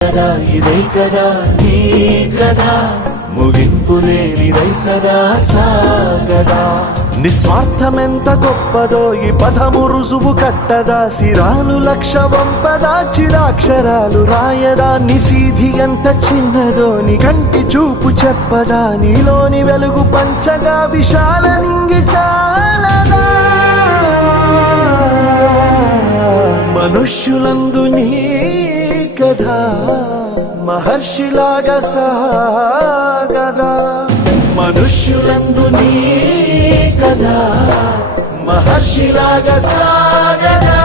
కదా ఇదే కదా నీ కదా ముగింపు లేనిదై సదా సాగదా నిస్వార్థమెంత గొప్పదో ఈ పదము రుజువు కట్టదా సిరాలు లక్ష వంపదా చిరాక్షరాలు రాయదా నిసీధి ఎంత చిన్నదో నీ కంటి చూపు చెప్పదా నీలోని వెలుగు పంచగా విశాల నింగి చాలదా మనుష్యులందు నీ కథా మహర్షిలాగా సాగదా మనుష్యులందు నీ కథా మహర్షిలాగా సాగదా